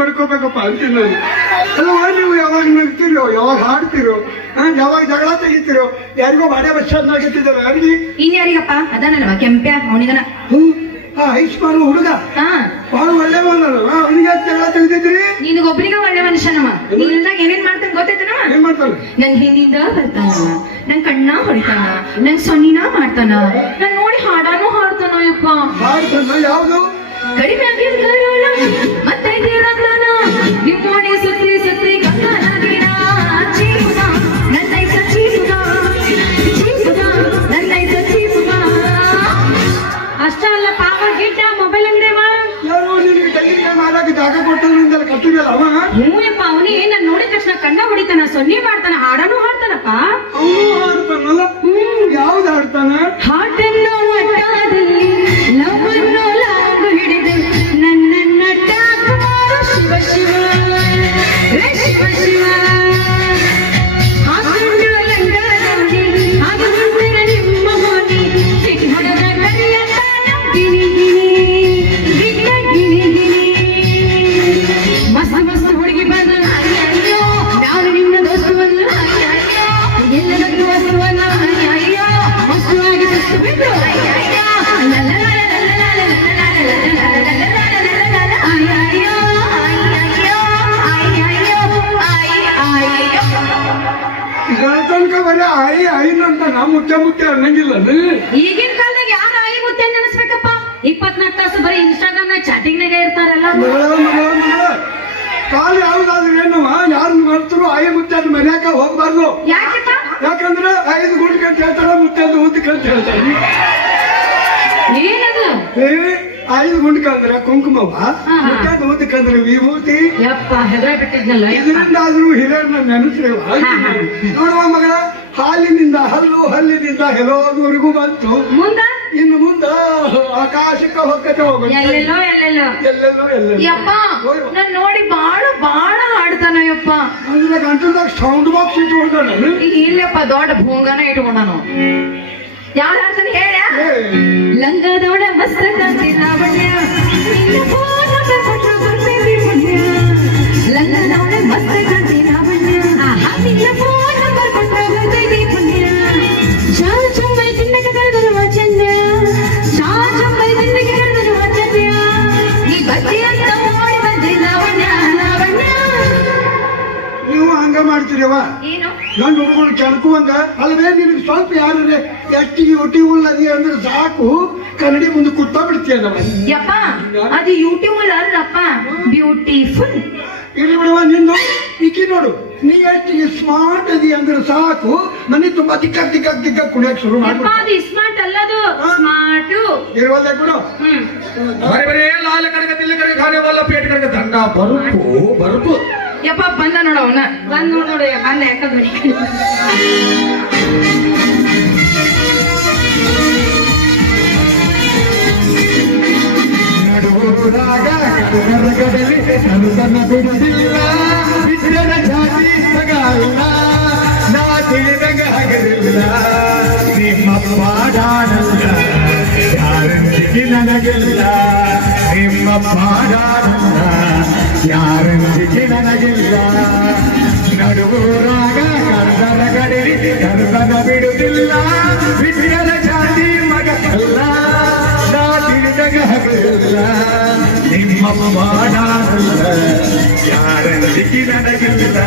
ಮಾಡ್ಕೋಬೇಕಪ್ಪ ಅಂತೀನಿ ನಾನು. ಅಲ್ಲವಾ ನೀವು ಯಾವಾಗ ನಗ್ತಿರೋ, ಯಾವಾಗ ಹಾಡ್ತಿರೋ, ಯಾವಾಗ ಜಗಳ ತೆಗಿತಿರೋ, ಯಾರಿಗೋ ಬಾಡೆ ಬಸ್ಸಾಗಿತ್ತಿದ್ದಾರೆ ಯಾರಿಗೆ? ಇನ್ಯಾರಿಗಪ್ಪ? ಅದಾನಲ್ವ ಕೆಂಪ್ಯ, ಅವನಿಗನ. ಐಶ್ಮಾನು ಹುಡುಗ ಬಹಳ ಒಳ್ಳೆ ಅವನಿಗೆ ಜಗಳ ತೆಗ್ದಿದ್ರಿ. ನಿನಗೊಬ್ರಿಗ ಒಳ್ಳೆ ಮನುಷ್ಯನವ. ನೀನಿಲ್ದಾಗ ಏನೇನ್ ಮಾಡ್ತಾನೆ ಗೊತ್ತೈತನವ? ಏನ್ ಮಾಡ್ತಾನೆ? ನನ್ ಹಿಂದಿಂದ ಬರ್ತಾನ, ನನ್ ಕಣ್ಣ ಹೊಡಿತಾನ, ನನ್ ಸೊನ್ನಿನ ಮಾಡ್ತಾನ, ನನ್ ನೋಡಿ ಹಾಡಾನು ಹಾಡ್ತಾನ. ಯಪ್ಪ ಹಾಡ್ತಾನ ಯಾವ್ದು? ಕಡಿಮೆ ಆಗಿರೋಣ ಮತ್ತೆ ಕೇಳೋಣ ನಿಮ್ ಮೋಣಿ ಸುತ್ತಿ ಸುತ್ತಿ ಗಂಗನಾಗಿರ ಚೀಪುಗ ನನ್ನೈಸ ಚೀಪುಗ ಚೀಪುಗ ನನ್ನೈಸ ಚೀಪುಗ. ಅಷ್ಟ ಅಲ್ಲ ಪಾವ ಗಿಡ್ಡ ಮೊಬೈಲ್ ಅಂಗಡಿವ ಯಾರು ನಿನಗೆ ತೆಂಗಿನಕಾಯಿ ಮಾರಾಕ ಜಾಗ ಕೊಟ್ಟದ್ರಿಂದ ಕಟ್ಟಿರಲ್ಲ ಅವ. ಹ್ಞೂಯಪ್ಪ ಅವನೇ ನನ್ ನೋಡಿದ ತಕ್ಷಣ ಕಣ್ಣ ಹೊಡಿತಾನ, ಸೊನ್ನಿ ಮಾಡ್ತಾನ, ಹಾಡಾನು ಹಾಡ್ತಾನಪ್ಪ. ಅವನು ಹಾಡ್ತಾನಲ್ಲ? ಯಾವ್ದು ಹಾಡ್ತಾನ? ಹಾಟನ್ನು ಅಡ್ಡಾದಲ್ಲಿ ಲವನ್ನು ಲಾಗು ಹಿಡಿದು ನನ್ನ ಟಾಕುಮಾರ ಶಿವ ಶಿವ ಶಿವ ಶಿವ ಹಾಕೊಂಡು ಲಂಗಾದಲ್ಲಿ ಅದು ಮುಂದಿನ ನಿಮ್ಮ ಹೋಗಿ ಚಿಕ್ಕದ ಕರಿಯ ಗಿಣಿ ಗಿಣಿ ಗಿಡ್ಡ ಗಿಣಿ ಗಿಣಿ ಮಸ್ತ್ ಮಸ್ತ್ ಹುಡುಗಿ ಬಂದ ನಾನು ನಿನ್ನ ದೋಸ್ತುವಲ್ಲ ಎಲ್ಲದಕ್ಕೂ ವಸ್ತುವಲ್ಲ ವಸ್ತುವಾಗಿ ಸುತ್ತು ಬಿಟ್ಟು ತನಕ ಬರೀ ಆಯಿ ಆಯಿನಂತ ನಾ ಮುತ್ತೆ ಮುತ್ತೆ ಅನ್ನಂಗಿಲ್ಲ. ಈಗಿನ ಕಾಲದಾಗ ಯಾರ ಆಯಿ ಮುತ್ತೆ ನೆನೆಸ್ಬೇಕಪ್ಪ? 24 ತಾಸು ಬರೀ ಇನ್ಸ್ಟಾಗ್ರಾಮ್ ನಾಗ ಚಾಟಿಂಗ್ ನಾಗ ಇರ್ತಾರಲ್ಲ. ಕಾಲ ಯಾವ್ದಾದ್ರು ಏನವ ಯಾರನ್ನ ಮಾಡ್ತಾರೋ ಆಯಿ ಮುತ್ತೆ ಅಂತ ಮರ್ಯಾಕ ಹೋಗ್ಬಾರ್ದು. ಯಾಕಪ್ಪ? ಯಾಕಂದ್ರೆ 5 ಗುಂಡ್ಕ ಅಂತ ಹೇಳ್ತಾರ, ಮುತ್ತೆ ಅಂತ ಊದಕ್ಕೆ ಅಂತ ಹೇಳ್ತಾರೆ. ಏನದು? 5 ಗುಂಡ್ಕ ಅಂದ್ರೆ ಕುಂಕುಮವ, ಮುತ್ತೆ ಅಂತ ಊದಕ್ಕೆ ಅಂದ್ರೆ ವಿಭೂತಿ. ಯಪ್ಪ ಹೆದ್ರ ಬಿಟ್ಟಿದ್ನಲ್ಲ. ಇದರಿಂದ ಆದ್ರೂ ಹಿರಿಯರನ್ನ ನೆನೆಸ್ರೇವ. ನೋಡುವ ಮಗಳ, ಹಾಲಿನಿಂದ ಹಲ್ಲು, ಹಲ್ಲಿನಿಂದ ಹೆಲೋದವರೆಗೂ ಬಂತು. ಮುಂದ ಇನ್ನು ಮುಂದ ಆಕಾಶಕ್ಕೆ ಹೊಕ್ಕತೆ ಹೋಗುತ್ತೆ. ಎಲ್ಲೆಲ್ಲೋ ಎಲ್ಲೆಲ್ಲೋ ಎಲ್ಲೆಲ್ಲೋ ಎಲ್ಲೆಲ್ಲೋ. ಯಪ್ಪ ನನ್ ನೋಡಿ ಬಾಳ ಬಾಳ ಹಾಡ್ತಾನ. ಯಪ್ಪ ಅಂದ್ರೆ ಗಂಟಲ್ದಾಗ ಸೌಂಡ್ ಬಾಕ್ಸ್ ಇಟ್ಕೊಂಡ ನಾನು. ಇಲ್ಲಪ್ಪ ದೊಡ್ಡ ಭೂಂಗನ ಇಟ್ಕೊಂಡನು. ಯಾರು ಹಾಡ್ತಾನೆ ಹೇಳ? ಲಂಗದೊಡ ಮಸ್ತ ಕಾಂತಿ ಲಾವಣ್ಯ ನಿನ್ನ ಫೋನ್ ನಂಬರ್ ಕೊಟ್ಟು ಬರ್ತೀವಿ ಪುಣ್ಯ. ಲಂಗದೊಡ ಮಸ್ತ ಕಾಂತಿ ಲಾವಣ್ಯ ನಿನ್ನ ಫೋನ್ ನಂಬರ್ ಕೊಟ್ಟು ಬರ್ತೀವಿ ಪುಣ್ಯ. ಶಾಲ ಚುಂಬೈ ತಿನ್ನಕ ಕರೆದರು ವಾಚನ್ಯ, ಶಾಲ ಚುಂಬೈ ತಿನ್ನಕ ಕರೆದರು ವಾಚನ್ಯ. ನೀ ಬರ್ತಿ ಅಂತ ಓಡಿ ಬಂದ್ರಿ ಲಾವಣ್ಯ ಲಾವಣ್ಯ. ನೀವು ಹಂಗ ಮಾಡ್ತೀರವ? ಏನು ಗಂಡು ಹುಡುಗರು ಕೆಣಕುವಂಗ ಅಲ್ಲವೇ? ನಿನಗೆ ಸ್ವಲ್ಪ ಯಾರೇ ಎಟ್ಟಿಗೆ ಒಟ್ಟಿ ಉಳ್ಳದಿ ಅಂದ್ರೆ ಸಾಕು, ಕನ್ನಡಿ ಮುಂದೆ ಕೂತಾ ಬಿಡ್ತೀಯ. ಯಪ್ಪ ಅದು ಯೂಟ್ಯೂಬ್ ಅಲ್ಲಪ್ಪ, ಬ್ಯೂಟಿಫುಲ್. ಇಲ್ಲಿ ಬಿಡುವ ನಿಂದು ಇಕ್ಕಿ ನೋಡು. ನೀ ಎಷ್ಟಿಗೆ ಸ್ಮಾರ್ಟ್ ಅದಿ ಅಂದ್ರೆ ಸಾಕು, ಮನೆ ತುಂಬಾ ದಿಕ್ಕ ದಿಕ್ಕ ದಿಕ್ಕ ಕುಡಿಯಕ್ ಶುರು ಮಾಡ್ಬಿಟ್ಟು. ಅದು ಸ್ಮಾರ್ಟ್ ಅಲ್ಲದು ಸ್ಮಾರ್ಟು ಇರುವಲ್ಲೇ ಕೂಡ ಬರೀ ಬರೀ ಲಾಲ ಕಡಗ ತಿಲ್ಲ ಕಡಗ ಖಾನೆ ವಲ್ಲ ಪೇಟ್ ಕಡಗ ದಂಡ ಬರುಪು ಬರುಪು. ಯಪ್ಪ ಬಂದ ನೋಡ ಅವನ ಬಂದ್ ನೋಡು ಬಂದ ಯಾಕಂದ್ರೆ ನಡುವಾಗ ನರಕದಲ್ಲಿ ನನುತನ ಬಿಡುವುದಿಲ್ಲ, ಬಿಟ್ಟರ ಜಾತಿ ಸಗಾಲ್ಲ, ನಾ ತಿಳಿದಂಗ ಹಗರಿಲ್ಲ, ನಿಮ್ಮಪ್ಪ ಡಾಡಲ್ಲ, ಯಾರಂದಿಗೆ ನನಗಿಲ್ಲ, ನಿಮ್ಮಪ್ಪ ಡಾಡಲ್ಲ, ಯಾರಂದಿಗೆ ನನಗಿಲ್ಲ. ನಡುವೂರಾಗ ಕರ್ದನ ಗಡಿಲಿ ಕರ್ದನ ಬಿಡುವುದಿಲ್ಲ, ಬಿಟ್ಟರ ಜಾತಿ ಮಗ ಅಲ್ಲ, ನಾ ತಿಳಿದಂಗ ಹಗರಿಲ್ಲ, ನಿಮ್ಮಪ್ಪ ಡಾಡಲ್ಲ, ಯಾರಂದಿಗೆ ನನಗಿಲ್ಲ,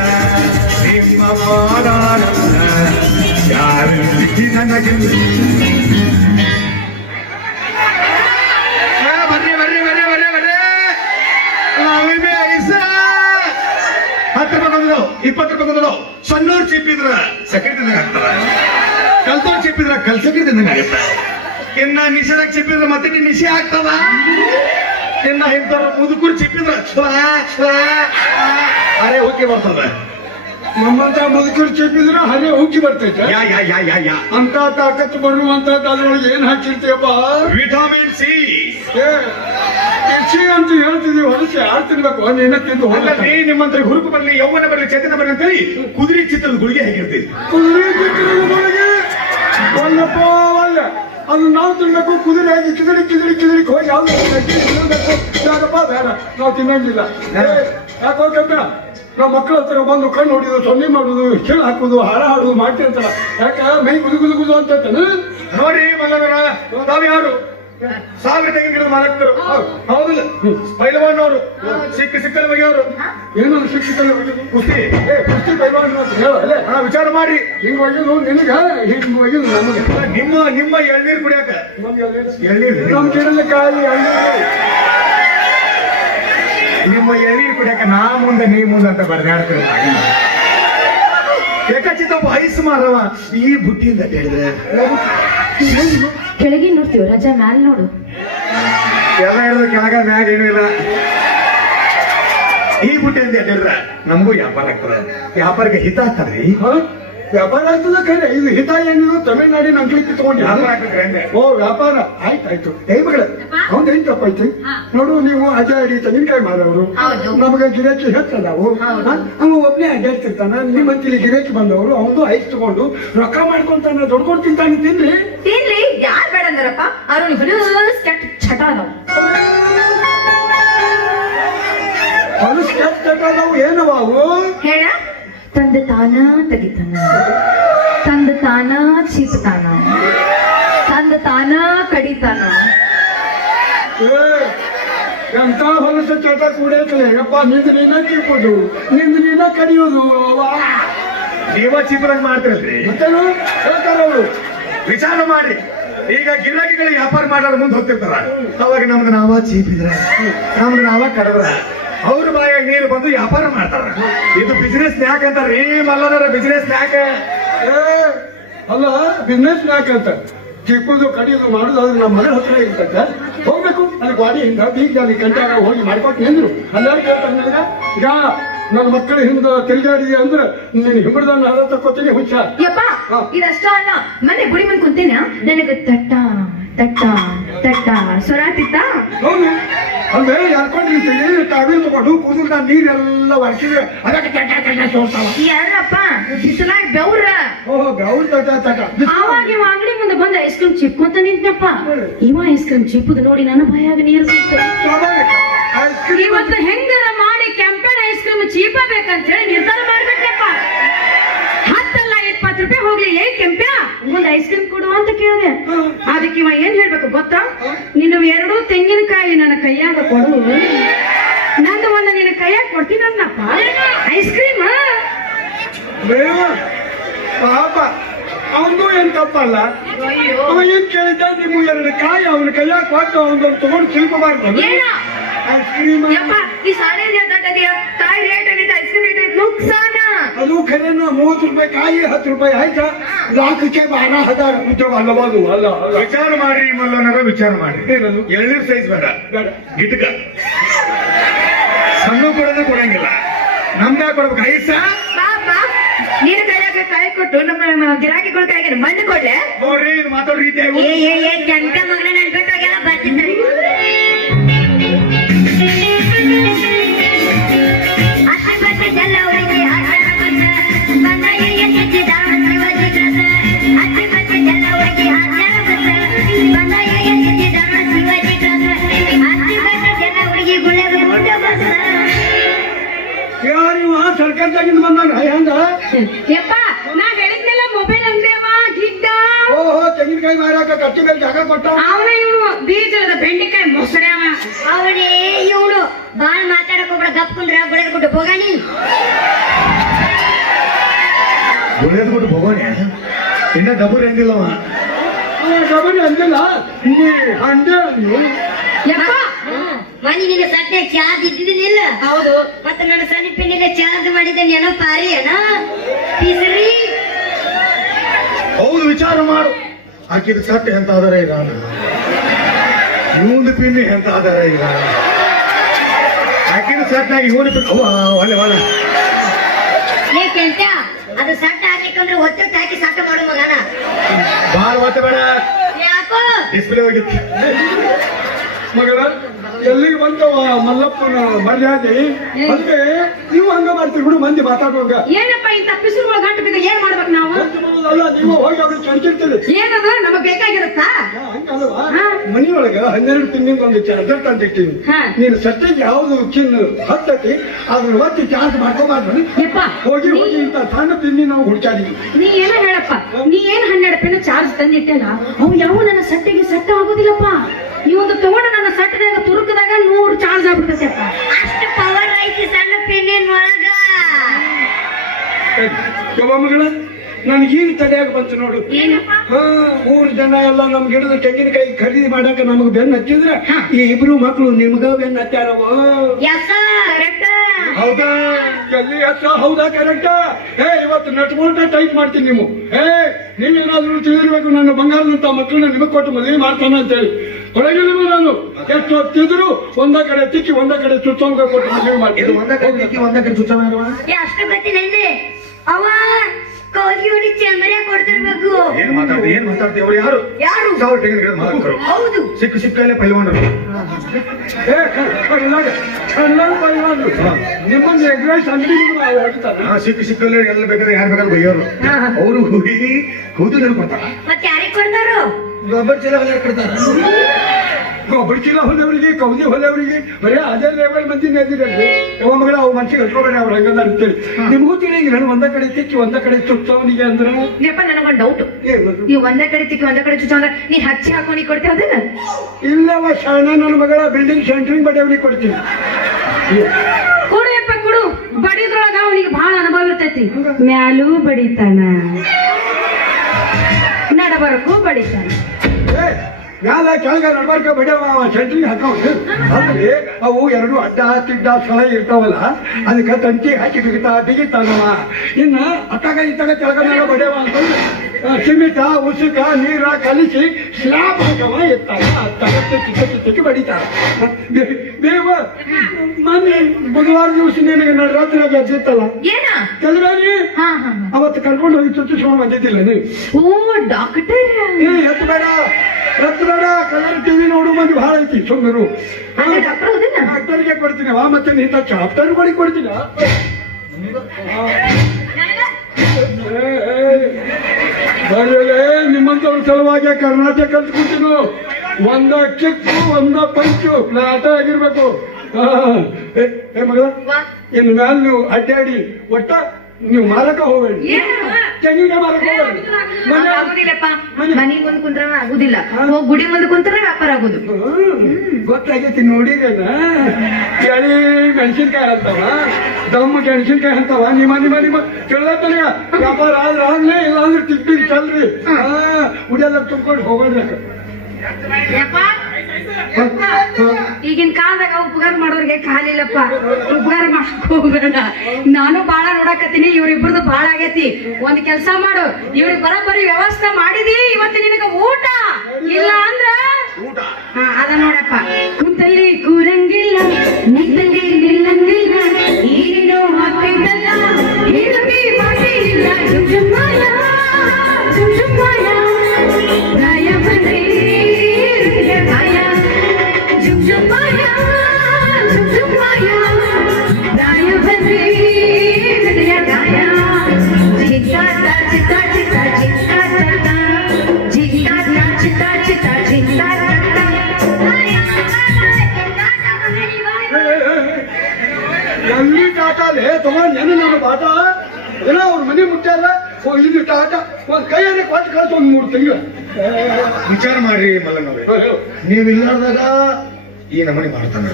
ನಿಮ್ಮಪ್ಪ ಡಾಡಲ್ಲ, ಯಾರಂದಿಗೆ ನನಗಿಲ್ಲ. ಬರ್ರಿ ಬರ್ರಿ ಬರ್ರಿ ಬರ್ರಿ ಬರ್ರಿ. 10 ರೂಪಾಯಿ ಬಂದವು, 20 ರೂಪಾಯಿ ಬಂದವು. ಸಣ್ಣೂರು ಚಿಪ್ಪಿದ್ರ ಸೆಕೆಂಡ್ ತಿಂದಂಗ ಆಗ್ತಾರ, ಕಲ್ತೋರ್ ಚಿಪ್ಪಿದ್ರ ಕಲ್ಸಕ್ಕೆ ತಿಂದಂಗ ಆಗತ್ತ. ಇನ್ನ ನಿಷೇಧಾಗ ಚಿಪ್ಪಿದ್ರ ಮತ್ತೆ ನಿಷೇ ಆಗ್ತದ. ಇನ್ನ ಇಂಥವ್ರ ಮುದುಕರು ಚಿಪ್ಪಿದ್ರ ಹರೇ ಹುಕ್ಕಿ ಬರ್ತದ. ನಮ್ಮಂತ ಮುದುಕರು ಚಿಪ್ಪಿದ್ರ ಹರೇ ಹುಕ್ಕಿ ಬರ್ತೈತೆ. ಅಂತ ತಾಕತ್ತು ಬರುವಂತ ಅದ್ರೊಳಗೆ ಏನ್ ಹಾಕಿರ್ತೀಯಪ್ಪ? ವಿಟಮಿನ್ ಸಿ ಅಂತ ಹೇಳ್ತಿದೀವಿ, ಹೊಲಸಿ ಯಾರು ತಿನ್ಬೇಕು? ನೀನ ತಿಂದು ಹೊಲಲ್ಲಿ ನಿಮ್ಮಂತ ಹುರುಪು ಬರ್ಲಿ, ಯೌವನ ಬರ್ಲಿ, ಚೇತನ ಬರ್ಲಿ ಅಂತೇಳಿ ಕುದುರೆ ಚಿತ್ರದ ಗುಳಿಗೆ ಹಾಕಿರ್ತೀವಿ. ಕುದುರೆ ಚಿತ್ರದ ಗುಳಿಗೆ ಒಲ್ಲಪ್ಪ ಒಳ್ಳೆ ಅದು ನಾವು ತಿನ್ಬೇಕು ಕುದುರೆ ಆಗಿ ಕಿದಡಿ ಹೋಗಿ ಯಾವ್ದು ಯಾಕಪ್ಪ ಬೇಡ ನಾವು ತಿನ್ನಂಗಿಲ್ಲ ಯಾಕೋ ಕೆಂಪ ನಾವು ಮಕ್ಕಳ ಹತ್ರ ಬಂದು ಕಣ್ಣು ಹೊಡಿಯೋದು ಸೊನ್ನೆ ಮಾಡುದು ಕೀಳು ಹಾಕುದು ಹಾಡ ಹಾಡುದು ಮಾಡ್ತಿರ್ತಾರ ಯಾಕ ಮೈ ಗುದು ಅಂತ ನೋಡಿ ಮಲ್ಲವರ ತಾವ್ ಯಾರು 1000 ತೆಂಗಿನ ಗಿಡದ ಮಾಲಕ್ತರು ಹೌದಿಲ್ಲ ಪೈಲವಾನವರು ಸಿಕ್ಕಲ ಬಗೆಯವರು ಏನು ಶಿಕ್ಷಕಲ್ಲ ಕುಸ್ತಿ ಕುಸ್ತಿ ಬೈವಾನ್ ಹೇಳ ಅಲ್ಲೇ ವಿಚಾರ ಮಾಡಿ ಹಿಂಗ್ ಒಯ್ಯೋದು ನಿನಗ ಹಿಂಗ್ ಒಯ್ಯೋದು ನಮಗೆ ನಿಮ್ಮ ಎಳ್ನೀರು ಕುಡಿಯಾಕ ಎಳ್ನೀರು ನಮ್ ಗಿಡದ ಕಾಯಿ ನಿಮ್ಮ ಎಳ್ನೀರು ಕುಡಿಯಾಕ ನಾ ಮುಂದೆ ನೀ ಮುಂದೆ ಅಂತ ಬರ್ದಾಡ್ತಿರೋ ಏಕಚಿತಪ್ಪ ಐಸ್ ಮಾರವ ಈ ಬುಟ್ಟಿಯಿಂದ ಹೇಳಿದ್ರೆ ಕೆಳಗೆ ನೋಡ್ತೀವಿ ರಾಜ ಮ್ಯಾಲ ನೋಡು ಎಲ್ಲ ಹೇಳಿದ್ರೆ ಕೆಳಗ ಮ್ಯಾಗ ಏನೂ ಇಲ್ಲ ಈ ಬುಟ್ಟಿಯಿಂದ ಹೇಳಿದ್ರ ನಮಗೂ ವ್ಯಾಪಾರ ಆಗ್ತದೆ ವ್ಯಾಪಾರಕ್ಕೆ ಹಿತ ಆಗ್ತದ್ರಿ ವ್ಯಾಪಾರ ಆಗ್ತದ ಖರೆ ಇದು ಹಿತ ಏನಿದು ತಮಿಳ್ನಾಡಿನ ಅಂಗಡಿ ತಗೊಂಡು ವ್ಯಾಪಾರ ಆಗ್ತದ್ರಿ ಅಂದೆ ಓ ವ್ಯಾಪಾರ ಆಯ್ತಾಯ್ತು ಮಗಳ ಅವ್ನ್ ಏನ್ ತಪ್ಪಾಯ್ತು ನೋಡು ನೀವು ಅಡ್ಡಾಡಿ ತೆಂಗಿನಕಾಯಿ ಮಾರವರು ನಮಗೆ ಗಿರಾಕಿ ಹೆಚ್ಚದಾವು ಅವ ಒಬ್ನೇ ಅಡ್ಡಾಡ್ತಿರ್ತಾನ ನಿಮ್ಮಂತಿಲಿ ಗಿರಾಕಿ ಬಂದವರು ಅವನು ಐಸ್ ತಗೊಂಡು ರೊಕ್ಕ ಮಾಡ್ಕೊಂತಾನ ದೊಡ್ಕೊಂಡು ತಿಂತಾನೆ ತಿನ್ರಿ ತಿನ್ಲಿ ಯಾರ್ ಬೇಡ ಅಂದಾರಪ್ಪ ಅವ್ರು ಹುಡುಸ್ ಕೆಟ್ಟ ಚಟ ಅದಾವ ಹೊಲಸ್ ಕೆಟ್ಟವು ಏನವ ಅವು ಹೇಳ ತಂದ ತಾನ ತೆಗಿತಾನ ತಂದ ತಾನ ಚೀಪ್ತಾನ ತಂದ ತಾನ ಕಡಿತಾನ ಎಂತ ಹೊಲಸ ಚಟ ಕೂಡೈತಲೆ ಯಪ್ಪ ನಿಂದ ನೀನ ತಿಳ್ಬೋದು ನಿಂದ ನೀನ ಕಡಿಯೋದು ನೀವ ಚಿಪ್ರಾಗಿ ಮಾಡ್ತಿರಲ್ರಿ ಮತ್ತೇನು ಹೇಳ್ತಾರ ಅವರು ವಿಚಾರ ಮಾಡಿ ಈಗ ಗಿರಾಕಿಗಳು ವ್ಯಾಪಾರ ಮಾಡೋರು ಮುಂದೆ ಹೋಗ್ತಿರ್ತಾರ ಅವಾಗ ನಮ್ದು ನಾವ ಚೀಪಿದ್ರ ನಮ್ದು ನಾವ ಕಡದ್ರ ಅವ್ರ ಬಾಯಾಗ ನೀರು ಬಂದು ವ್ಯಾಪಾರ ಮಾಡ್ತಾರ ಇದು ಬಿಸಿನೆಸ್ ಸ್ನ್ಯಾಕ್ ಅಂತಾರ್ರಿ ಮಲ್ಲದರ ಬಿಸಿನೆಸ್ ಸ್ನ್ಯಾಕ್ ಅಲ್ಲ ಬಿಸ್ನೆಸ್ ಯಾಕಂತ ಚಿಕ್ಕದು ಕಡಿಯೋದು ಮಾಡುದು ಅದು ನಮ್ಮ ಮಗಳ ಹತ್ರ ಇರ್ತೈತೆ ಹೋಗ್ಬೇಕು ಅಲ್ಲಿ ಗಾಡಿಯಿಂದ ಬೀಗ ಅಲ್ಲಿ ಗಂಟೆ ಹೋಗಿ ಮಾಡ್ಕೊಟ್ಟು ನಿಂದ್ರು ಅಲ್ಲಾರು ಕೇಳ್ತಾರೆ ನನಗ ಈಗ ನನ್ನ ಮಕ್ಕಳ ಹಿಂದ ತಿರುಗಾಡಿದೆ ಅಂದ್ರೆ ನೀನು ಹಿಮ್ಮಡ್ದನ್ನ ಹರ ತಕ್ಕೋತೀನಿ ಹುಷಾರ್ ಯಪ್ಪ ಇದಷ್ಟ ಅಲ್ಲ ಮನೆ ಗುಡಿ ಮುಂದೆ ಕುಂತೇನ ನನಗ ತಟ್ಟ ತಟ್ಟ ತಟ್ಟ ಸ್ವರಾತಿತ್ತ ಹೌದು ಅಂದ್ರೆ ಯಾರ್ಕೊಂಡಿರ್ತೀನಿ ತಾವೀಲ್ ತಗೊಂಡು ಕೂದಲ ನೀರೆಲ್ಲ ಒರ್ಸಿದ್ರೆ ಅದಕ್ಕೆ ಸೋರ್ತಾವ ಯಾರಪ್ಪ ಬಿಸಿಲಾಗ ಬೆವ್ರ ಓಹೋ ಬೆವ್ರ ತಟ ಆವಾಗ ಇವ ಅಂಗಡಿ ಮುಂದೆ ಬಂದ ಐಸ್ ಕ್ರೀಮ್ ಚಿಪ್ಕೊಂತ ನಿಂತಪ್ಪ ಇವ ಐಸ್ ಕ್ರೀಮ್ ಚಿಪ್ಪುದು ನೋಡಿ ನನ್ನ ಬಾಯಾಗ ನೀರು ಬಂತು ಇವತ್ತು ಹೆಂಗರ ಮಾಡಿ ಕೆಂಪೇನ ಐಸ್ ಕ್ರೀಮ್ ಚೀಪ ಬೇಕಂತ ಹೇಳಿ ನಿರ್ಧಾರ ಮಾಡ್ಬೇಕಪ್ಪ 10 ಅಲ್ಲ 20 ರೂಪಾಯಿ ಹೋಗ್ಲಿ ಏ ಕೆಂಪ್ಯ ಮುಂದೆ ಐಸ್ ಕ್ರೀಮ್ ಕೊಡು ಅಂತ ಕೇಳಿದೆ ಅದಕ್ಕೆ ಇವ ಏನ್ ಹೇಳ್ಬೇಕು ಗೊತ್ತಾ ನೀನು 2 ತೆಂಗಿನಕಾಯಿ ನನ್ನ ಕೈಯಾಗ ಕೊಡು ನಂದು ಒಂದು ನಿನ್ನ ಕೈಯಾಗ ಕೊಡ್ತೀನಿ ಅನ್ನಪ್ಪ ಐಸ್ ಕ್ರೀಮ್ ಪಾಪ ಅವನು ಏನ್ ತಪ್ಪಲ್ಲ ಅವ ಏನ್ ಕೇಳಿದ್ದ ನೀವು 2 ಕಾಯಿ ಅವನ ಕೈಯಾಗ ಕೊಟ್ಟು ಅವನೊಂದು ತಗೊಂಡು ತಿಳ್ಕೊಬಾರ್ದು ಏನ ಐಸ್ ಕ್ರೀಮ್ ಯಪ್ಪ ಈ ಸಾಡೆ ದೊಡ್ಡದಿಯ ಕಾಯಿ ರೇಟ್ ಆಗಿತ್ತು ಐಸ್ ಕ್ರೀಮ್ ರೇಟ್ ನುಕ್ಸಾನ ಅದು ಖರೇನ 30 ರೂಪಾಯಿ ಕಾಯಿ 10 ರೂಪಾಯಿ ಆಯ್ತಾ ಲಾಖಕ್ಕೆ 12,000 ಉದ್ಯೋಗ ಅಲ್ಲವಾದು ಅಲ್ಲ ಅಲ್ಲ ವಿಚಾರ ಮಾಡಿ ಮಲ್ಲನರ ವಿಚಾರ ಮಾಡಿ ಏನದು ಎಳ್ನೀರ್ ಸೈಜ್ ಬೇಡ ಬೇಡ ಗಿಟಕ ಸಣ್ಣ ಕೊಡೋದು ಕೊಡಂಗಿಲ್ಲ ನಮ್ಗೆ ಕೊಡ್ಬೇಕು ಐಸ ಪಾಪ ನೀನು ಕೈಯಾಗ ಕಾಯಿ ಕೊಟ್ಟು ನಮ್ಮ ಗಿರಾಕಿಗಳ ಕೈಗೆ ಮಣ್ಣು ಕೊಡ್ಲೆ ನೋಡ್ರಿ ಇದು ಮಾತಾಡೋ ರೀತಿ ಕೆಂಪ ಮಗನ ನೆನ್ಪಿಟ್ಟಾಗೆಲ್ಲ ಬರ್ತಿದ್ದಾರೆ ಸರ್ಕಾರದಾಗಿಂದ ಬಂದ ಹೆಂಗ ಯಪ್ಪ ನಾ ಹೇಳಿದ್ನೆಲ್ಲ ಮೊಬೈಲ್ ಅಂದ್ರೇವ ಗಿಡ್ಡ ಓಹೋ ತೆಂಗಿನಕಾಯಿ ಮಾರಾಕ ಕಟ್ಟಿ ಮೇಲೆ ಜಾಗ ಕೊಟ್ಟ ಅವನ ಇವನು ಬೀಜದ ಬೆಂಡೆಕಾಯಿ ಮೊಸರವ ಅವನೇ ಇವನು ಬಾಳ್ ಮಾತಾಡಕ್ ಹೋಗ್ಬಿಡ ಗಪ್ ಕುಂದ್ರ ಗುಳೆದ್ ಬಿಟ್ಟು ಹೋಗಾನಿ ಗುಳಿಯದ್ ಬಿಟ್ಟು ಹೋಗೋಣ ಇನ್ನ ಡಬ್ಬರ್ ಎಂದಿಲ್ಲವ ಗಮನ ಅಂದಿಲ್ಲ ಹಿಂಗೆ ಹಂಗೆ ನೀವು ಯಪ್ಪ ಮನಿ ನಿನ್ನ ಸದ್ಯ ಚಾರ್ಜ್ ಇದ್ದಿದ್ದಿಲ್ಲ ಹೌದು ಮತ್ತೆ ನನ್ನ ಸಣ್ಣ ಪಿನ್ನಿಗೆ ಚಾರ್ಜ್ ಮಾಡಿದ್ದೆ ನೆನಪಾರಿ ಅಣ್ಣ ಪಿಸ್ರಿ ಹೌದು ವಿಚಾರ ಮಾಡು ಆಕಿದ ಸಟ್ ಎಂತ ಆಧಾರ ಈಗ ಇವನು ಪಿನ್ನಿ ಎಂತ ಆಧಾರ ಈಗ ಆಕಿದ ಸಟ್ನಾಗ ಇವನು ಪಿನ್ ಒಳ್ಳೆ ಒಳ್ಳೆ ಲೇ ಕೆಂಟ ಅದು ಸಟ್ಟ ಹಾಕ್ಲಿಕ್ಕಂದ್ರೆ ಹೊತ್ತೆ ಹಾಕಿ ಸಟ್ಟ ಮಾಡು ಮಗನ ಬಾಳ ಮತ್ತೆ ಬೇಡ ಯಾಕೋ ಡಿಸ್ಪ್ಲೇ ಹೋಗಿತ್ತು ಮಗಳ ಎಲ್ಲಿಗೆ ಬಂತವ ಮಲ್ಲಪ್ಪನ ಮರ್ಯಾದೆ ಅಂದ್ರೆ ನೀವು ಹಂಗ ಮಾಡ್ತೀರಿ ಬಿಡು ಮಂದಿ ಮಾತಾಡುವಾಗ ಏನಪ್ಪ ಇಂತ ಪಿಸುರುಗಳ ಗಂಟು ಬಿದ್ದ ಏನ್ ಮಾಡ್ಬೇಕು ನಾವು ಅಲ್ಲ ನೀವು ಹೋಗಿ ಅವ್ರಿಗೆ ಚರ್ಚಿರ್ತೀರಿ ಏನದು ನಮಗ್ ಬೇಕಾಗಿರುತ್ತಾ? ಹಂಗಲ್ವಾ ಹಾ. ಮನಿಯೊಳಗ 12 ತಿಂಗಳಿಂದ ಒಂದು ಚಾರ್ಜರ್ ತಂದಿರ್ತೀನಿ ಹಾ. ನೀನು ಸಟ್ಟಿಗೆ ಯಾವ್ದು ಚಿನ್ನ ಹತ್ತತಿ ಅದ್ರ ಹೊತ್ತಿ ಚಾರ್ಜ್ ಮಾಡ್ಕೊಂಬಾರ್ದು ಯಪ್ಪ ಹೋಗಿ ಹೋಗಿ ಇಂತ ಸಣ್ಣ ತಿಂಡಿ ನಾವು ಹುಡ್ಚಾಡಿದ್ವಿ ನೀ ಏನೋ ಹೇಳಪ್ಪ, ನೀ ಏನ್ 12 ಪೆನ್ ಚಾರ್ಜ್ ತಂದಿಟ್ಟೆಲ್ಲ ಅವು ಯಾವ ನನ್ನ ಸಟ್ಟಿಗೆ ಸೆಟ್ ಆಗೋದಿಲ್ಲಪ್ಪ. ನೀವೊಂದು ತಗೊಂಡು ನನ್ನ ಸಟ್ಟದಾಗ ತುರುಕದಾಗ 100 ಚಾರ್ಜ್ ಆಗ್ಬಿಡ್ತೈತೆಪ್ಪ. ಅಷ್ಟು ಪವರ್ ಐತಿ ಸಣ್ಣ ಪೆನ್ನಿನ ಒಳಗ. ಮಗಳ ನನಗೀಗ ತಡೆಯಾಗ ಬಂತು ನೋಡು. ಏನಪ್ಪ? ಹಾ 3 ಜನ ಎಲ್ಲ ನಮ್ ಗಿಡದ ತೆಂಗಿನಕಾಯಿ ಖರೀದಿ ಮಾಡಾಕ ನಮಗ್ ಬೆನ್ನ ಹಚ್ಚಿದ್ರೆ ಈ ಇಬ್ರು ಮಕ್ಕಳು ನಿಮ್ಗ ಬೆನ್ನ ಹಚ್ಚಾರವ. Yes correct. ಹೌದಾ? ಎಲ್ಲಿ ಹಚ್ಚ? ಹೌದಾ ಕರೆಕ್ಟ? ಇವತ್ತು ನಟ್ಬೋಲ್ಟ ಟೈಟ್ ಮಾಡ್ತೀನಿ ನೀವು. ನೀವೇನಾದ್ರೂ ತಿಳಿದಿರ್ಬೇಕು, ನನ್ನ ಬಂಗಾರದಂತ ಮಕ್ಕಳನ್ನ ನಿಮಗ್ ಕೊಟ್ಟು ಮದುವೆ ಮಾಡ್ತಾನ ಅಂತೇಳಿ. ಹೊರಗಿಲ್ಲ ನಾನು ಎಷ್ಟು ಹೊತ್ತಿದ್ರು ಒಂದ ಕಡೆ ತಿಕ್ಕಿ ಒಂದ ಕಡೆ ಚುಚ್ಚೋಗ ಕೊಟ್ಟು ಮದುವೆ ಮಾಡ್ತೀನಿ. ಒಂದಕ್ಕೆ ಚುಚ್ಚ ಅಷ್ಟು ಗೊತ್ತಿಲ್ಲ ಅವ ಕೋಗಿ ಹುಡಿ ಚಂದ್ರಿಯ ಕೊಡ್ತಿರ್ಬೇಕು. ಏನ್ ಮಾತಾಡ್ತೀವಿ ಅವ್ರು ಯಾರು ಯಾರು? ಸಾವಿರ ತೆಂಗಿನ ಮಾಲಕರು. ಹೌದು. ಸಿಕ್ಕಲ್ಲೇ ಪೈಲ್ವಾನರು. ನಿಮ್ಮೊಂದು ಎಗ್ರೈಸ್ ಅಂಗಡಿ ಹೊಡಿತಾರ. ಸಿಕ್ಕಲ್ಲೇ ಎಲ್ಲ ಬೇಕಾದ್ರೆ ಯಾರು ಬೇಕಾದ್ರೆ ಬೈಯೋರು. ಅವರು ಕೂದಲು ಕೊಡ್ತಾರ, ಮತ್ತೆ ಯಾರಿಗೆ ಕೊಡ್ತಾರೋ? ಗೊಬ್ಬರ ಚೀಲ ಕೊಡ್ತಾರ. ಗೊಬ್ಬರ ಚೀಲ ಹೊಲವರಿಗೆ ಕೌದಿ ಹೊಲವರಿಗೆ ಬರೀ ಅದೇ ಲೇಬಲ್ ಮಂದಿ ನೆದ್ದಿರಲ್ರಿ. ಯಾವ ಮಗಳ ಅವ್ ಮನ್ಸಿಗೆ ಹಚ್ಕೋಬೇಡಿ ಅವ್ರ ಹಂಗಂದ ಅಂತೇಳಿ. ನಿಮಗೂ ತಿಳಿಯಂಗಿಲ್ಲ ನಾನು ಒಂದ ಕಡೆ ತಿಕ್ಕಿ ಒಂದ ಕಡೆ ಚುಚ್ಚವನಿಗೆ ಅಂದ್ರ ಯಪ್ಪ ನನಗೊಂದು ಡೌಟ್. ನೀವು ಒಂದೇ ಕಡೆ ತಿಕ್ಕಿ ಒಂದೇ ಕಡೆ ಚುಚ್ಚ ಅಂದ್ರೆ ನೀ ಹಚ್ಚಿ ಹಾಕೊಂಡು ಕೊಡ್ತೇವೆ ಅದನ್ನ? ಇಲ್ಲವ ಶಾಣ ನನ್ನ ಮಗಳ ಬಿಲ್ಡಿಂಗ್ ಸೆಂಟ್ರಿಂಗ್ ಬಡಿಯವನಿಗೆ ಕೊಡ್ತೀನಿ. ಕೊಡು ಯಪ್ಪ ಕೊಡು. ಬಡಿದ್ರೊಳಗ ಅವನಿಗೆ ಬಹಳ ಅನುಭವ ಇರ್ತೈತಿ. ಮ್ಯಾಲೂ ಬಡಿತಾನ, ನಡಬರಕ್ಕೂ ಬಡಿತಾನ. ಮ್ಯಾಲ ಕೆಳಗ ನಡ್ಬಾರ್ಕ ಬಡಿಯವ ಸೆಂಟ್ರಿಂಗ್ ಹಾಕವ್ರಿ. ಅಲ್ರಿ ಅವು ಎರಡು ಅಡ್ಡ ತಿಡ್ಡ ಸಲ ಇರ್ತಾವಲ್ಲ, ಅದಕ್ಕೆ ತಂತಿ ಹಾಕಿ ಬಿಗಿತಾನವ. ಇನ್ನ ಅತ್ತಾಗ ಇತ್ತಾಗ ಕೆಳಗ ಮೇಲೆ ಬಡಿಯವ ಅಂತಂದ್ರೆ ಸಿಮೆಂಟ ಉಸುಕ ನೀರ ಕಲಿಸಿ ಸ್ಲಾಬ್ ಹಾಕವ ಎತ್ತಾಗ ಅತ್ತಾಗ ತಿಕ್ಕಿ ಬಡಿತಾರ. ಬೇವ ಮೊನ್ನೆ ಬುಧವಾರ ದಿವಸ ನಿನಗೆ ರಾತ್ರಿಯಾಗ ಎದ್ದಿತ್ತಲ್ಲ ಏನ ಕೆಲವೇರಿ ಅವತ್ತು ಕರ್ಕೊಂಡು ಹೋಗಿ ಚುಚ್ಚಿಸ್ಕೊಂಡು ಬಂದಿದ್ದಿಲ್ಲ ನೀವು? ಓ ಡಾಕ್ಟರ್. ಎತ್ತು ಬೇಡ ಕಲರ್ ಟಿವಿ ನೋಡು ಮಂದಿ ಬಹಳ ಐತಿ ಸುಂದರು. ಡಾಕ್ಟರ್ಗೆ ಕೊಡ್ತೀನಿ ಮತ್ತೆ ನೀತ ಚಾಪ್ಟರ್ಗಳಿಗೆ ಕೊಡ್ತೀನ. ಬರಲೇ ನಿಮ್ಮಂತವ್ರ ಸಲುವಾಗಿ ಕರ್ನಾಟಕ ಕಲ್ತ್ಕೊಡ್ತೀನು. ಒಂದ ಕಿಕ್ಕು ಒಂದ ಪಂಚು ಫ್ಲಾಟ ಆಗಿರ್ಬೇಕು. ಮಗಳ ಇನ್ನು ಮ್ಯಾಲ ನೀವು ಅಡ್ಡಾಡಿ ಒಟ್ಟ ನೀವು ಮಾರಕ ಹೋಗ್ಬೇಡಿ. ತೆಂಗಿನ ಮಾರಕ ಆಗುದಿಲ್ಲಪ್ಪ. ಮನಿ ಮುಂದ್ ಕುಂತ್ರ ಆಗುದಿಲ್ಲ, ಹೋಗಿ ಗುಡಿ ಮುಂದ್ ಕುಂತ್ರ ವ್ಯಾಪಾರ ಆಗುದು. ಗೊತ್ತಾಗೈತಿ ನೋಡಿರೇನ? ಚಳಿ ಮೆಣಸಿನ್ಕಾಯಿ ಅಂತವ, ದಮ್ಮ ಮೆಣಸಿನ್ಕಾಯಿ ಅಂತವ. ನಿಮ್ಮ ಕೇಳತ್ತನ ವ್ಯಾಪಾರ ಆದ್ರೆ ಆಗ್ಲೇ, ಇಲ್ಲ ಅಂದ್ರೆ ತಿಕ್ಕಿಗೆ ಚಲ್ರಿ. ಉಡಿಯೆಲ್ಲ ತುಂಬ್ಕೊಂಡು ಹೋಗೋದ್ಬೇಕು. ಈಗಿನ ಕಾಲದಾಗ ಉಪಕಾರ ಮಾಡೋರಿಗೆ ಕಾಲಿಲ್ಲಪ್ಪ. ಉಪಕಾರ ಮಾಡಕ್ ಹೋಗ್ಬೇಡ. ನಾನು ಬಾಳ ನೋಡಕತ್ತೀನಿ, ಇವ್ರಿಬ್ರದ್ದು ಬಾಳ ಆಗೈತಿ. ಒಂದ್ ಕೆಲ್ಸ ಮಾಡು, ಇವ್ರಿಗೆ ಬರೋಬ್ಬರಿ ವ್ಯವಸ್ಥೆ ಮಾಡಿದಿ, ಇವತ್ತು ನಿನಗ ಊಟ ಇಲ್ಲ ಅಂದ್ರ ಅದ ನೋಡಪ್ಪ. ಕುಂತಲ್ಲಿ ಕೂರಂಗಿಲ್ಲ, ನಿಂತಲ್ಲಿ ನಿಲ್ಲಂಗಿಲ್ಲ, ಈರಿನೋ ಹಾಕೈತಲ್ಲ, ಹಿಡುಗಿ ಬಾಟಿ ಇಲ್ಲ, ಜುಮ್ಮಾಯ ಜುಮ್ಮಾಯ ರಾಯ ಬಂದ್ರಿ ರಾಯ ಜುಮ್ಮಾಯ ಜುಮ್ಮಾಯ ರಾಯ ಬಂದ್ರಿ ರಾಯ ಚಿತ್ತಾಟ ಚಿತ್ತ ಚಿತ್ತ ಚಿತ್ತಾಟ ಚಿತ್ತಾಟ ಚಿತ್ತ ಚಿತ್ತ ಚಿತ್ತಾಟ. ಎಲ್ಲಿ ಟಾಟಾಲೆ ತಗೊಂಡ್ ನೆನೆ ನಾನು ಬಾಟ ಏನೋ ಅವ್ರ ಮನೆ ಮುಟ್ಟಾರ. ಇದು ಟಾಟ ಒಂದ್ ಕೈಯಲ್ಲಿ ಕೊಟ್ಟು ಕಳ್ಸಿ ಒಂದ್ 3 ತಿಂಗಳು. ವಿಚಾರ ಮಾಡ್ರಿ ಮಲ್ಲನವ್ರೆ, ನೀವಿಲ್ಲಾರ್ದಾಗ ಈ ನಮನಿ ಮಾಡ್ತಾನ,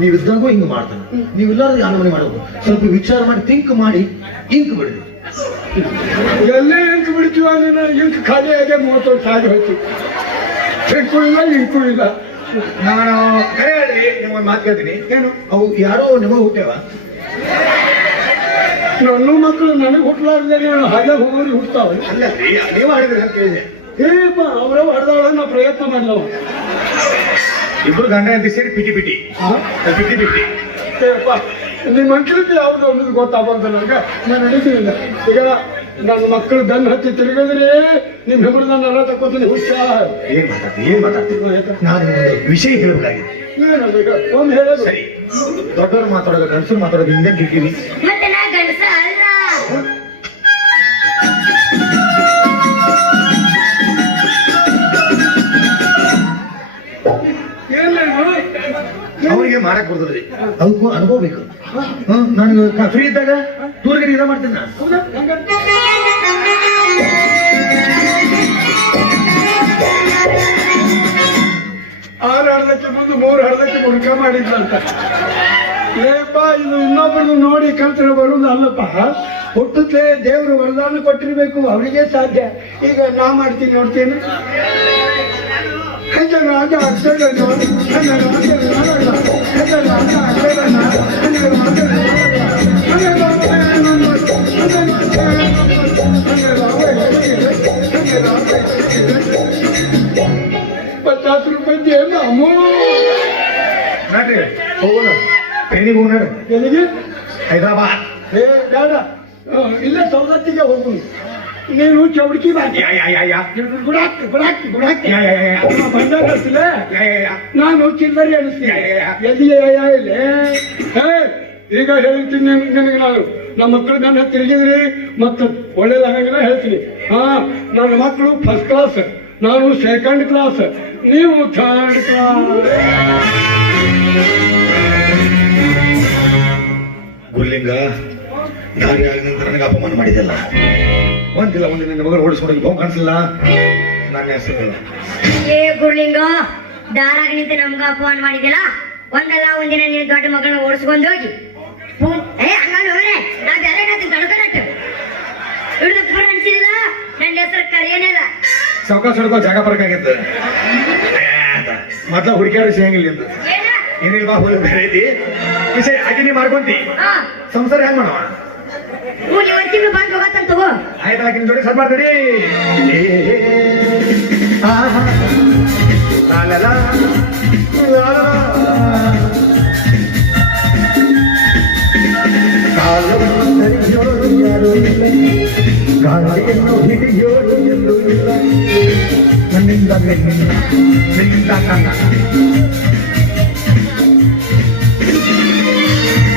ನೀವಿದ್ದಾಗೂ ಹಿಂಗ್ ಮಾಡ್ತಾನ. ನೀವಿಲ್ಲಾರ್ದಾಗ ಆ ನಮನಿ ಮಾಡೋದು. ಸ್ವಲ್ಪ ವಿಚಾರ ಮಾಡಿ ಥಿಂಕ್ ಮಾಡಿ ಇಂಕ್ ಬಿಡ್ರಿ. ಎಲ್ಲೇ ಇಂಕ್ ಬಿಡ್ತೀವ ನೀನು? ಇಂಕ್ ಖಾಲಿ ಆಗಿ 30 ವರ್ಷ ಆಗಿ ಹೋಯ್ತು. ಇಂಕು ಇಲ್ಲ. ನಾನು ಕರೆ ಹೇಳ್ರಿ, ನಿಮ್ಗೊಂದು ಮಾತು ಕೇಳ್ತೀನಿ. ಏನು ಅವು ಯಾರೋ ನಿಮಗ್ ಹುಟ್ಟ್ಯಾವ? ನನ್ನ ಮಕ್ಕಳು ನನಗೆ ಹುಟ್ಟಲಾರ್ದೆ ಹಾಗೆ ಹೋಗೋರು ಹುಟ್ತಾವ. ಅಲ್ಲರಿ, ನೀವು ಆಡಿದ್ರಿ ಅಂತ ಕೇಳಿದೆ. ಏಪ್ಪ ಅವರೇ ಹೊಡೆದಾಳ ನಾ ಪ್ರಯತ್ನ ಮಾಡಿದವ. ಇಬ್ರು ಗಂಡ ಅಂತ ಸೇರಿ ಪಿಟಿ ಪಿಟಿ. ನಿಮ್ಮ ಮಕ್ಕಳಿಗೆ ಯಾವ್ದು ಅನ್ನೋದು ಗೊತ್ತಾಗಂತ ನಂಗೆ ನಾನು ನಡೀತೀನಿಲ್ಲ. ಈಗ ನನ್ನ ಮಕ್ಕಳು ದನ್ ಹತ್ತಿ ತಿರುಗಿದ್ರೆ ನಿಮ್ ಹೆಬ್ಬರು ನನ್ನ ಅಲ್ಲ ತಕ್ಕೋತೀನಿ. ಹುಷಾರ್. ಏನ್ ಮಾತಾಡ್ತೀನಿ ನಾನು ವಿಷಯ ಹೇಳಬೇಕಾಗಿದೆ. ಒಮ್ಮೆ ಹೇಳೋದು ಸರಿ, ದೊಡ್ಡವ್ರು ಮಾತಾಡೋದು ಗಂಡಸರು ಮಾತಾಡೋದು ಹಿಂದೆ ಕಿಟ್ಟಿವಿ. ಮತ್ತೆ ನಾ ಗಂಡಸ ಅಲ್ಲ. ನನಗೆ ಮಾಡಕ್ ಬರ್ತದ್ರಿ ಅದಕ್ಕೂ ಅನುಭವ ಬೇಕು ನನಗೆ ಫ್ರೀ ಇದ್ದಾಗ ಟೂರ್ಗೆ ಇದ ಮಾಡ್ತೀನಿ ನಾನು ಹೌದಾ ಹಂಗಾರೆ ಆರು ಹರ್ದಕ್ಕೆ ಮುಂದೆ 3 ಹರ್ದಕ್ಕೆ ಮುರುಕ ಮಾಡಿದ್ರಂತ ಲೇಪ ಇದು ಇನ್ನೊಬ್ಬರದು ನೋಡಿ ಕಲ್ತ್ರೆ ಬರುವುದು ಅಲ್ಲಪ್ಪ ಹುಟ್ಟುತ್ತಲೇ ದೇವರು ವರದಾನ ಕೊಟ್ಟಿರ್ಬೇಕು ಅವರಿಗೆ ಸಾಧ್ಯ ಈಗ ನಾ ಮಾಡ್ತೀನಿ ನೋಡ್ತೀನಿ ಹೆಜರಾಜ ಅಕ್ಷರನ ₹50 ಅಮ್ಮೋ ನೋಡ್ರಿ ಹೋಗೋಣ ಟ್ರೈನಿಗೆ ಹೋಗೋಣ ಎಲ್ಲಿಗೆ ಹೈದರಾಬಾದ್ ಏ ಬೇಡ ಇಲ್ಲೇ ಸವದತ್ತಿಗೆ ಹೋಗು ನೀನು ಚೌಡಿಕಿ ಬಾಕಿ ಗುಡಾಕ್ತಿ ಗುಡಾಕ್ತಿ ಗುಡಾಕ್ತಿ ಬಂದಾಗ ಹಚ್ಚಿಲ್ಲ ನಾನು ಚಿಲ್ಲರಿ ಅನಿಸ್ತೀನಿ ಎಲ್ಲಿ ಇಲ್ಲೇ ಈಗ ಹೇಳ್ತೀನಿ ನಿನಗೆ ನಾನು ನಮ್ಮ ಮಕ್ಕಳು ನನ್ನ ತಿರುಗಿದ್ರಿ ಮತ್ತು ಒಳ್ಳೇದಾಗಂಗಿಲ್ಲ ಹೇಳ್ತೀನಿ ನನ್ನ ಮಕ್ಕಳು ಫಸ್ಟ್ ಕ್ಲಾಸ್ ನಾನು ಸೆಕೆಂಡ್ ಕ್ಲಾಸ್ ನೀವು ಥರ್ಡ್ ಕ್ಲಾಸ್ ಗುಲ್ಲಿಂಗ ದಾರಿ ಆಗ ನಂತರ ನನಗೆ ಅಪಮಾನ ಮಾಡಿದೆಲ್ಲ ಒಂದಿಲ್ಲ ಒಂದು ನಿನ್ನ ಮಗಳು ಓಡಿಸ್ಕೊಂಡು ಬಹು ಕಾಣಿಸಿಲ್ಲ ನನ್ನ ಹೆಸರು ಏ ಗುರುಲಿಂಗ ದಾರಾಗ ನಿಂತು ನಮ್ಗ ಅಪಮಾನ ಮಾಡಿದಿಲ್ಲ ಒಂದಲ್ಲ ಒಂದಿನ ನೀನು ದೊಡ್ಡ ಮಗಳನ್ನ ಓಡಿಸ್ಕೊಂಡು ಹೋಗಿ ಹಂಗ ನೋಡ್ರೆ ನಾ ಬೇರೆ ಏನಾದ್ರು ಗಣಕರಟ್ಟು ಹಿಡಿದು ಫೋನ್ ಅನ್ಸಿಲ್ಲ ನನ್ನ ಹೆಸರು ಕರೆಯೇನಿಲ್ಲ ಸಾವ್ಕಾಶ ಹುಡುಕೋ ಜಾಗ ಬರಕಾಗಿತ್ತು ಮೊದ್ಲ ಹುಡುಕ್ಯಾರು ಸಿಗಂಗಿಲ್ಲ ಎಂದು ಏನ ಏನಿಲ್ಲ ಬಾ ಹೋಗಿ ಬೇರೆ ಐತಿ ವಿಷಯ ಹಾಗೆ ನೀ ಮಾಡ್ಕೊಂತಿ ಹಾ ಸಂಸಾರ ಹೆಂಗ್ ಮಾಡವ ಮೂಲಿ ಒಂದ್ ತಿಂಗಳು ಬಂದು ಹೋಗತ್ತಂತ ತಗೋ ಆಯ್ತು ಹಾಕಿನ ಜೋಡಿ ಸ್ವಲ್ಪ ಮಾಡ್ತೀರಿ ನನ್ನಿಂದ